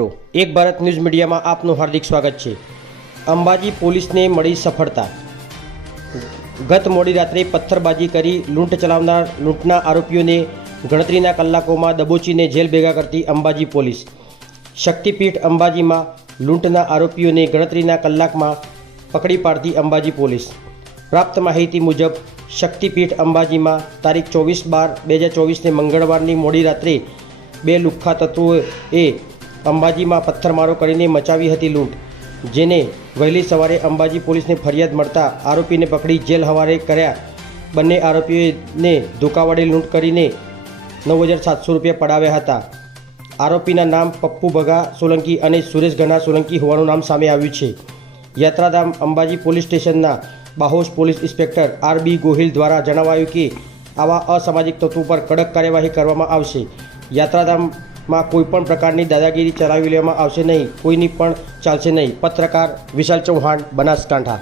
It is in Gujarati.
મિત્રો, એક ભારત ન્યૂઝ મીડિયામાં આપનું હાર્દિક સ્વાગત છે. અંબાજી પોલીસને મળી સફળતા. ગત મોડી રાત્રે પથ્થરબાજી કરી લૂંટ ચલાવનાર લૂંટના આરોપીઓને ગણતરીના કલાકોમાં દબોચીને જેલ ભેગા કરતી અંબાજી પોલીસ. શક્તિપીઠ અંબાજીમાં લૂંટના આરોપીઓને ગણતરીના કલાકમાં પકડી પાડતી અંબાજી પોલીસ. પ્રાપ્ત માહિતી મુજબ, શક્તિપીઠ અંબાજીમાં તારીખ ચોવીસ બાર બે હજાર ચોવીસને મંગળવારની મોડી રાત્રે બે લુખ્ખા તત્વોએ અંબાજીમાં પથ્થરમારો કરીને મચાવી હતી લૂંટ. જેને વહેલી સવારે અંબાજી પોલીસને ફરિયાદ મળતા આરોપીને પકડી જેલ હવારે કર્યા. બંને આરોપીઓને ધોકાવડે લૂંટ કરીને નવ હજાર સાતસો રૂપિયા પડાવ્યા હતા. આરોપીના નામ પપ્પુ ભગા સોલંકી અને સુરેશ ઘના સોલંકી હોવાનું નામ સામે આવ્યું છે. યાત્રાધામ અંબાજી પોલીસ સ્ટેશનના બાહોશ police inspector R B Gohil દ્વારા જણાવાયું કે આવા અસામાજિક તત્વો પર કડક કાર્યવાહી કરવામાં આવશે. યાત્રાધામમાં કોઈપણ પ્રકારની દાદાગીરી ચલાવી લેવામાં આવશે નહીં. કોઈની પણ ચાલશે નહીં. પત્રકાર વિશાલ ચૌહાણ, બનાસકાંઠા.